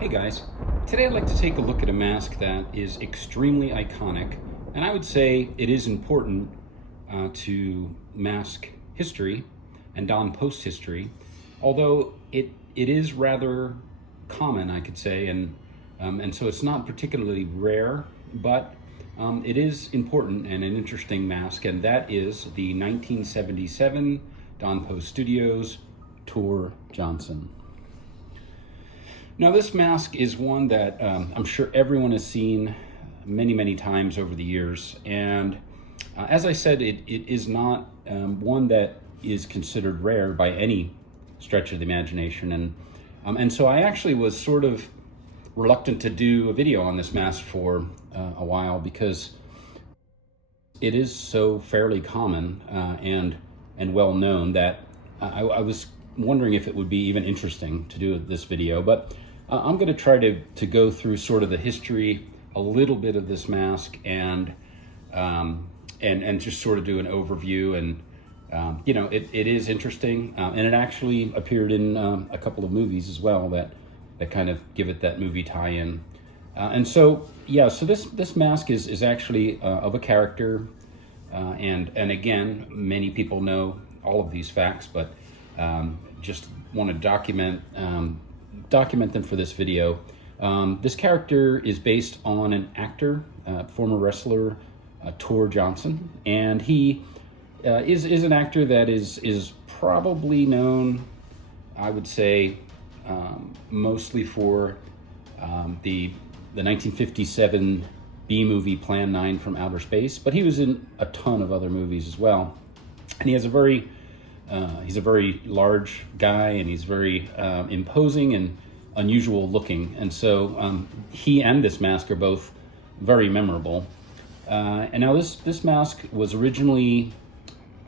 Hey guys, today I'd like to take a look at a mask that is extremely iconic, and I would say it is important to mask history and Don Post history, although it is rather common, I could say, and so it's not particularly rare, but it is important and an interesting mask, and that is the 1977 Don Post Studios Tor Johnson. Now, this mask is one that I'm sure everyone has seen many times over the years. And as I said, it is not one that is considered rare by any stretch of the imagination. And so I actually was sort of reluctant to do a video on this mask for a while because it is so fairly common and well known that I was wondering if it would be even interesting to do this video. But I'm going to try to go through sort of the history, a little bit of this mask, and just sort of do an overview. And it is interesting, and it actually appeared in a couple of movies as well that kind of give it that movie tie-in. And so this mask is actually of a character, and again, many people know all of these facts, but just want to document them for this video. This character is based on an actor, former wrestler, Tor Johnson, and he is an actor that is probably known, I would say, mostly for the 1957 B movie Plan 9 from Outer Space, but he was in a ton of other movies as well. And he has he's a very large guy, and he's very imposing and unusual looking. And so he and this mask are both very memorable. And now this mask was originally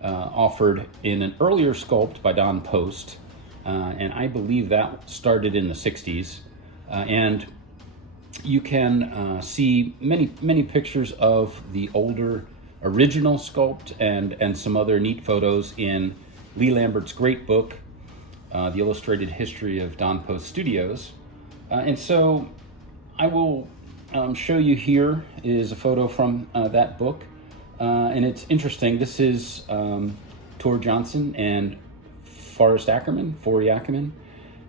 offered in an earlier sculpt by Don Post, and I believe that started in the 60s. And you can see many pictures of the older original sculpt and some other neat photos in Lee Lambert's great book, The Illustrated History of Don Post Studios. And so I will show you here is a photo from that book. And it's interesting. This is Tor Johnson and Forrest Ackerman,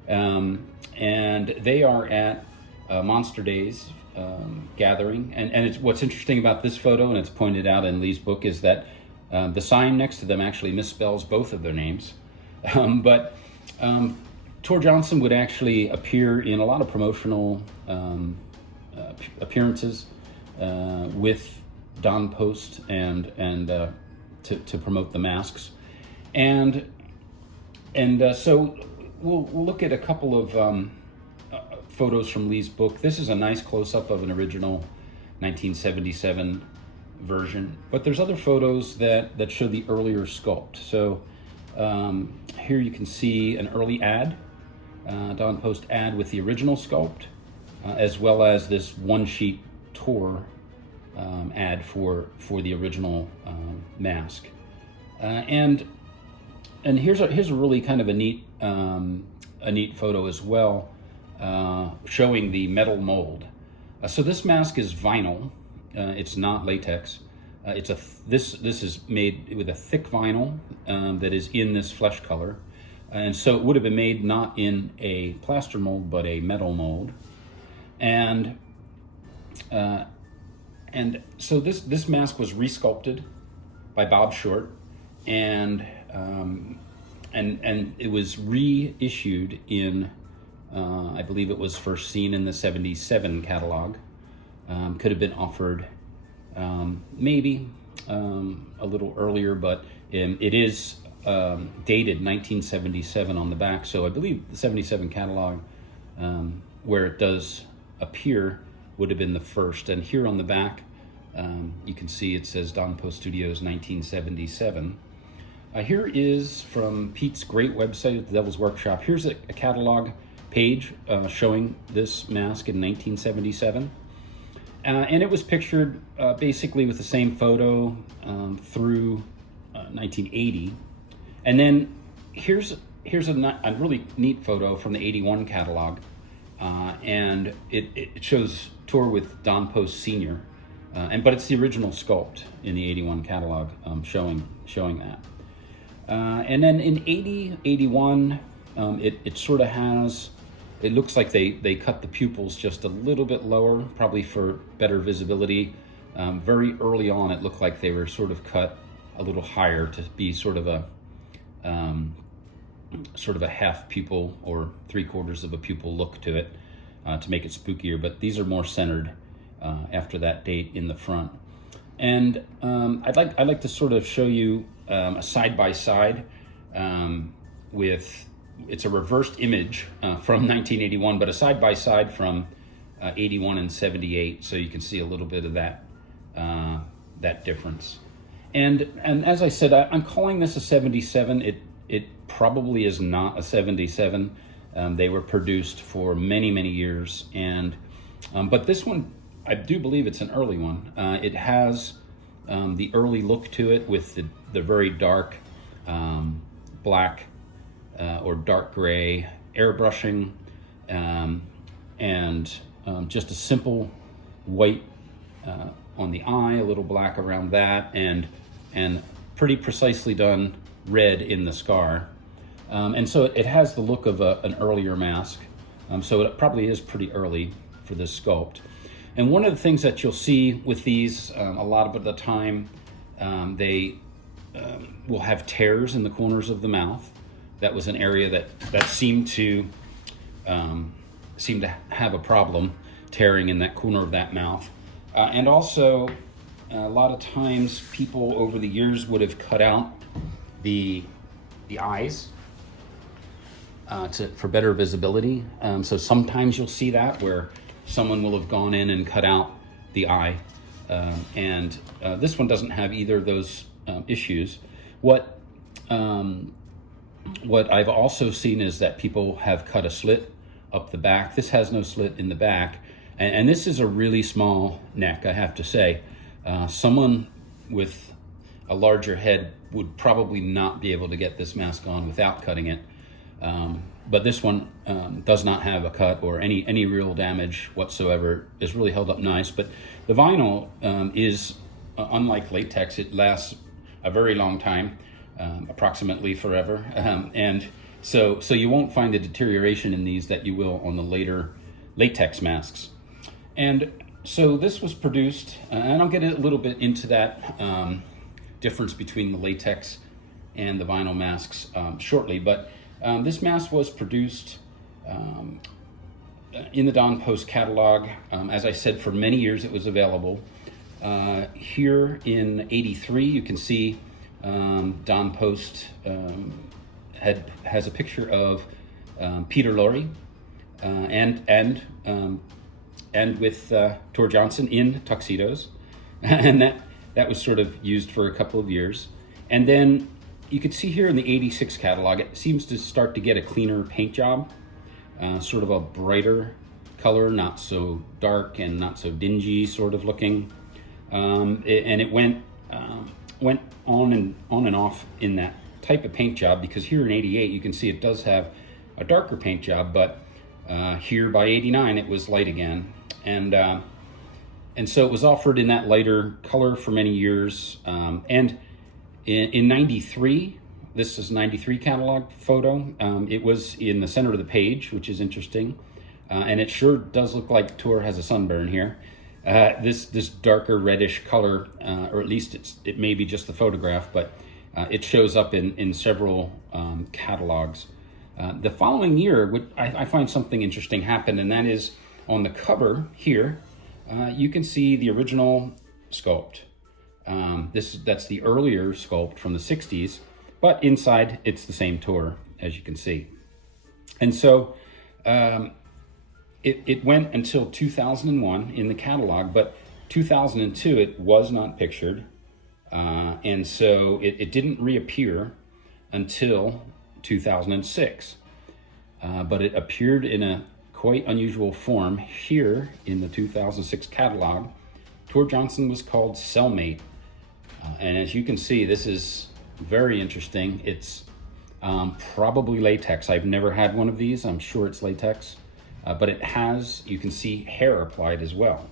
and they are at Monster Days gathering. And what's interesting about this photo, and it's pointed out in Lee's book, is that the sign next to them actually misspells both of their names. But Tor Johnson would actually appear in a lot of promotional appearances with Don Post and to promote the masks. And so we'll look at a couple of photos from Lee's book. This is a nice close-up of an original 1977 version, but there's other photos that show the earlier sculpt. So here you can see an early ad, Don Post ad with the original sculpt, as well as this one-sheet Tor ad for the original mask. And here's a really kind of a neat photo as well, showing the metal mold. So this mask is vinyl. It's not latex. This is made with a thick vinyl that is in this flesh color, and so it would have been made not in a plaster mold but a metal mold. And so this mask was resculpted by Bob Short, and it was reissued in I believe it was first seen in the 77 catalog. Could have been offered maybe a little earlier, but it is dated 1977 on the back. So I believe the 77 catalog, where it does appear, would have been the first. And here on the back, you can see it says Don Post Studios 1977. Here is from Pete's great website at the Devil's Workshop. Here's a catalog page showing this mask in 1977. And it was pictured basically with the same photo through 1980. And then here's a really neat photo from the 81 catalog. and it shows tour with Don Post Sr. But it's the original sculpt in the 81 catalog, showing that. And then in 80, 81, it sort of has, it looks like they cut the pupils just a little bit lower, probably for better visibility. Very early on, it looked like they were sort of cut a little higher to be sort of a half pupil or 3/4 of a pupil look to it, to make it spookier. But these are more centered after that date in the front. And I'd like to sort of show you a side by side with, it's a reversed image from 1981, but a side by side from 81 and 78, so you can see a little bit of that difference. And as I said, I'm calling this a 77. It probably is not a 77. They were produced for many years, and but this one, I do believe it's an early one. It has the early look to it with the very dark black or dark gray airbrushing, and just a simple white on the eye, a little black around that, and pretty precisely done red in the scar. And so it has the look of an earlier mask. So it probably is pretty early for this sculpt. And one of the things that you'll see with these, a lot of the time, they will have tears in the corners of the mouth. That was an area that seemed to have a problem tearing in that corner of that mouth. And also, a lot of times people over the years would have cut out the eyes for better visibility. So sometimes you'll see that where someone will have gone in and cut out the eye. And this one doesn't have either of those issues. What I've also seen is that people have cut a slit up the back. This has no slit in the back. And this is a really small neck, I have to say. Someone with a larger head would probably not be able to get this mask on without cutting it. But this one does not have a cut or any real damage whatsoever. It's really held up nice. But the vinyl is, unlike latex, it lasts a very long time, approximately forever. And so you won't find the deterioration in these that you will on the later latex masks. And so this was produced, and I'll get a little bit into that difference between the latex and the vinyl masks shortly, but this mask was produced in the Don Post catalog. As I said, for many years it was available. Here in 83, you can see Don Post has a picture of Peter Lorre and with Tor Johnson in tuxedos, and that was sort of used for a couple of years. And then you can see here in the 86 catalog, it seems to start to get a cleaner paint job, sort of a brighter color, not so dark and not so dingy sort of looking. And it went on and off in that type of paint job, because here in 88 you can see it does have a darker paint job, but here by 89 it was light again. And so it was offered in that lighter color for many years. And in 93, this is 93 catalog photo, it was in the center of the page, which is interesting. And it sure does look like Tor has a sunburn here. This darker reddish color, or at least it may be just the photograph, but it shows up in several catalogs. The following year, I find something interesting happened, and that is on the cover here, you can see the original sculpt. That's the earlier sculpt from the 60s, but inside it's the same Tor, as you can see. And so it went until 2001 in the catalog, but 2002 it was not pictured, and so it didn't reappear until 2006. But it appeared in a quite unusual form here in the 2006 catalog. Tor Johnson was called Cellmate. And as you can see, this is very interesting. It's probably latex. I've never had one of these. I'm sure it's latex. but it has, you can see hair applied as well.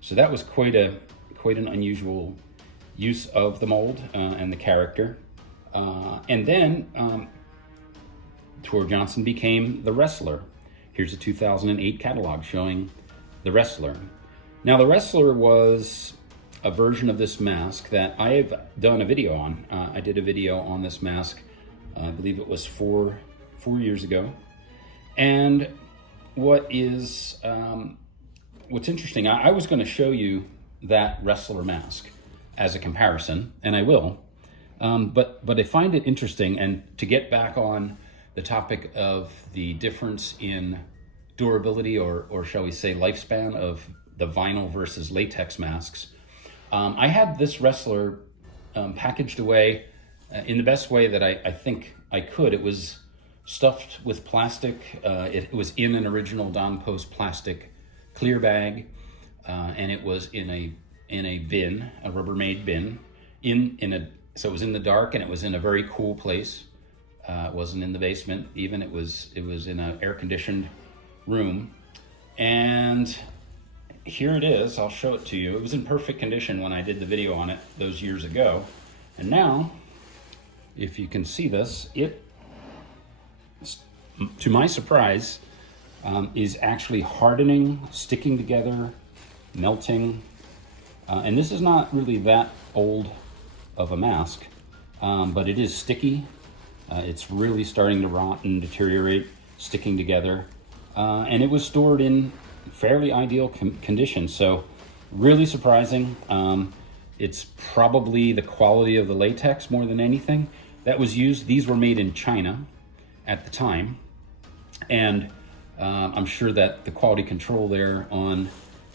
So that was quite an unusual use of the mold and the character. And then Tor Johnson became the Wrestler. Here's a 2008 catalog showing the Wrestler. Now the Wrestler was a version of this mask that I have done a video on. I did a video on this mask, I believe it was four years ago. And what's interesting, I was going to show you that Wrestler mask as a comparison, and I will. But I find it interesting, and to get back on the topic of the difference in durability, or shall we say lifespan, of the vinyl versus latex masks, I had this Wrestler packaged away in the best way that I think I could. It was stuffed with plastic. It was in an original Don Post plastic clear bag, and it was in a bin, a Rubbermaid bin, so it was in the dark, and it was in a very cool place. It wasn't in the basement even. It was in an air-conditioned room. And here it is. I'll show it to you. It was in perfect condition when I did the video on it those years ago. And now, if you can see this, it, to my surprise, is actually hardening, sticking together, melting. And this is not really that old of a mask, but it is sticky. It's really starting to rot and deteriorate, sticking together. And it was stored in fairly ideal condition. So really surprising. It's probably the quality of the latex more than anything that was used. These were made in China at the time. And I'm sure that the quality control there on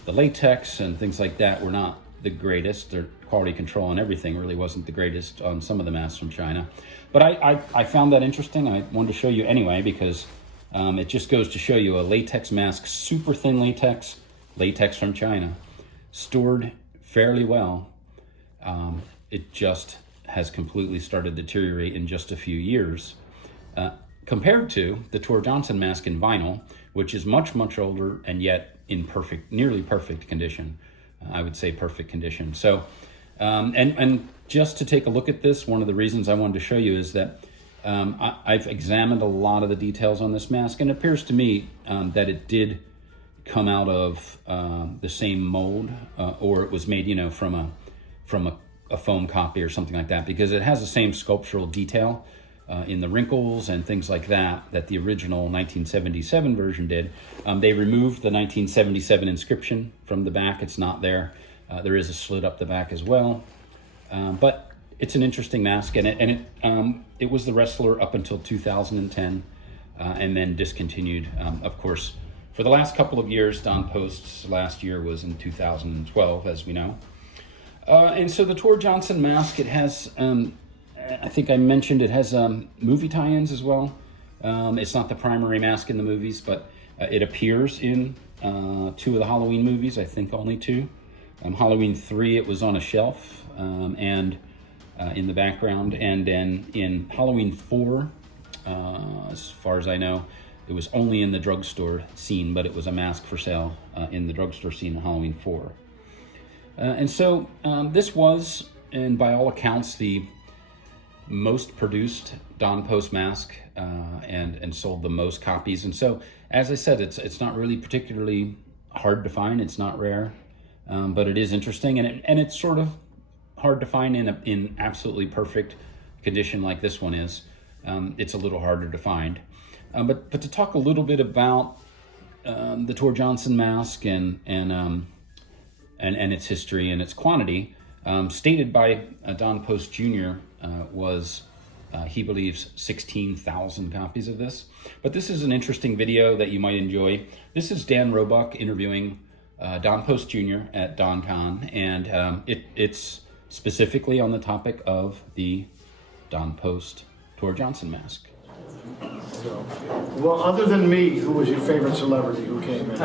the latex and things like that were not the greatest. Their quality control on everything really wasn't the greatest on some of the masks from China. But I found that interesting. I wanted to show you anyway, because it just goes to show you a latex mask, super thin latex from China, stored fairly well. It just has completely started to deteriorate in just a few years, compared to the Tor Johnson mask in vinyl, which is much, much older and yet in nearly perfect condition. I would say perfect condition. So, and just to take a look at this, one of the reasons I wanted to show you is that I've examined a lot of the details on this mask, and it appears to me that it did come out of the same mold, or it was made, from a foam copy or something like that, because it has the same sculptural detail in the wrinkles and things like that the original 1977 version did. They removed the 1977 inscription from the back. It's not there. There is a slit up the back as well. But it's an interesting mask, and it was the Wrestler up until 2010, and then discontinued. Of course, for the last couple of years, Don Post's last year was in 2012, as we know. And so the Tor Johnson mask, it has, I think I mentioned, it has movie tie-ins as well. It's not the primary mask in the movies, but it appears in 2 of the Halloween movies, I think only 2. Halloween 3, it was on a shelf, and in the background, and then in Halloween 4, as far as I know, it was only in the drugstore scene, but it was a mask for sale in the drugstore scene in Halloween 4. And so this was, and by all accounts, the most produced Don Post mask, and sold the most copies. And so, as I said, it's not really particularly hard to find. It's not rare, but it is interesting, and it's sort of hard to find in absolutely perfect condition like this one is. It's a little harder to find. But to talk a little bit about the Tor Johnson mask and its history and its quantity, stated by Don Post Jr. Was he believes 16,000 copies of this. But this is an interesting video that you might enjoy. This is Dan Roebuck interviewing Don Post Jr. at DonCon, and it's specifically on the topic of the Don Post Tor Johnson mask. Well, other than me, who was your favorite celebrity who came in?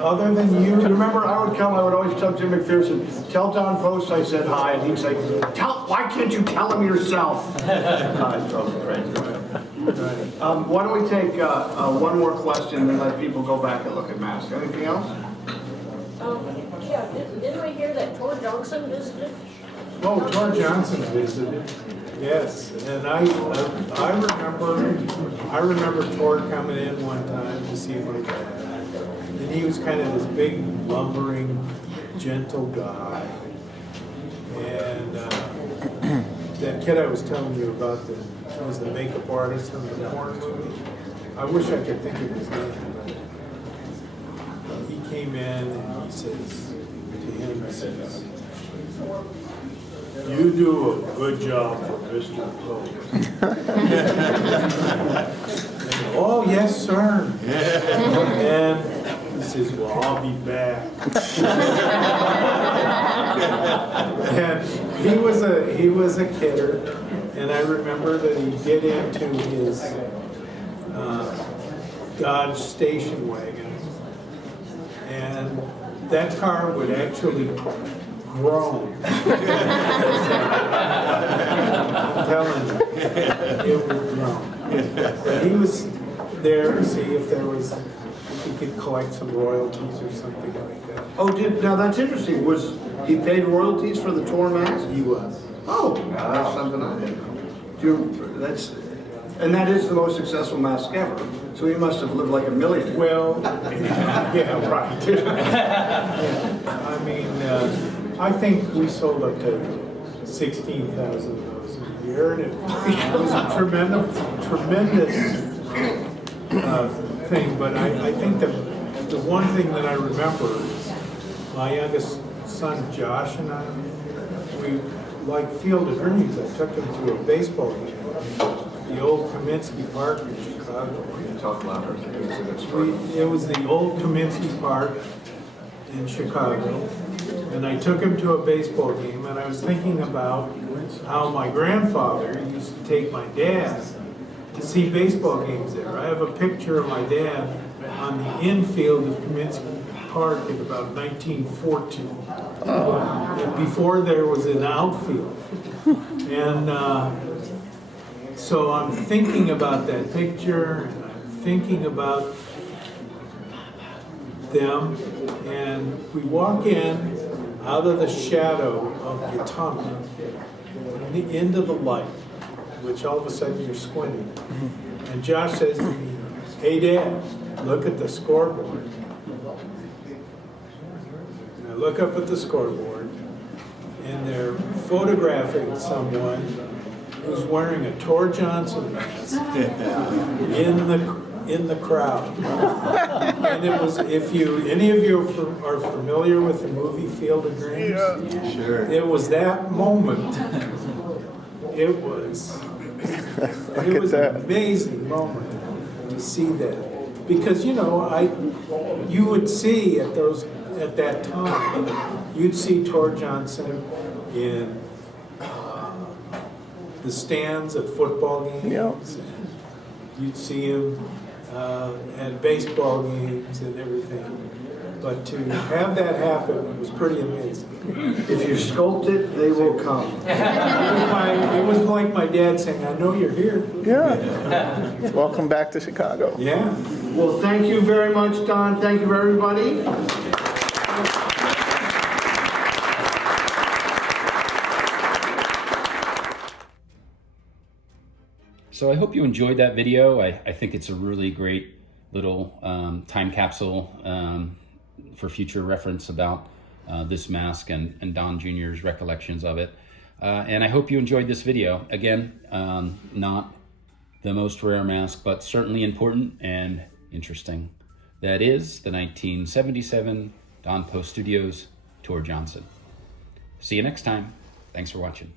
Other than you? Remember, I would always tell Jim McPherson, tell Don Post I said hi, and he'd say, why can't you tell him yourself? I drove him crazy. Why don't we take one more question and let people go back and look at masks? Anything else? Yeah, didn't I hear that Tor Johnson visited? Oh, Tor Johnson visited, yes, and I remember Tor coming in one time to see my dad, and he was kind of this big, lumbering, gentle guy, and that kid I was telling you about that was the makeup artist in the porn movie, I wish I could think of his name, but he came in and he says to him, he says, "You do a good job for Mr. Poe." "Oh, yes, sir." And he says, "Well, I'll be back." And he was a kidder, and I remember that he get into his Dodge station wagon, and that car would actually groan. I'm telling you, it would groan. But he was there to see if he could collect some royalties or something like that. Oh, now that's interesting. Was he paid royalties for the Tor mask? He was. Oh, that's something I didn't know. And that is the most successful mask ever. So he must have lived like a millionaire. Well, yeah, right. I mean, I think we sold up to 16,000 of those a year, and it was a tremendous thing. But I think the one thing that I remember is my youngest son Josh and I, we like Field of Dreams. I took him to a baseball game, the old Kaminsky Park in Chicago. Talk louder. It was the old Kaminsky Park in Chicago, and I took him to a baseball game, and I was thinking about how my grandfather used to take my dad to see baseball games there. I have a picture of my dad on the infield of Kaminsky Park in about 1914, before there was an outfield. And so I'm thinking about that picture, and I'm thinking about them, and we walk in out of the shadow of the tunnel into the light, which all of a sudden you're squinting. And Josh says to me, "Hey Dad, look at the scoreboard." And I look up at the scoreboard, and they're photographing someone who's wearing a Tor Johnson mask in the crowd. And it was, if any of you are familiar with the movie Field of Dreams, Yeah. Sure. it was that moment. It was an amazing moment to see that, because you would see at that time, you'd see Tor Johnson in the stands at football games. Yeah. You'd see him at baseball games and everything. But to have that happen was pretty amazing. If you sculpt it, they will come. It was like my dad saying, "I know you're here." Yeah. Welcome back to Chicago. Yeah. Well, thank you very much, Don. Thank you, everybody. So I hope you enjoyed that video. I think it's a really great little time capsule for future reference about this mask and Don Jr.'s recollections of it. And I hope you enjoyed this video. Again, not the most rare mask, but certainly important and interesting. That is the 1977 Don Post Studios Tor Johnson. See you next time. Thanks for watching.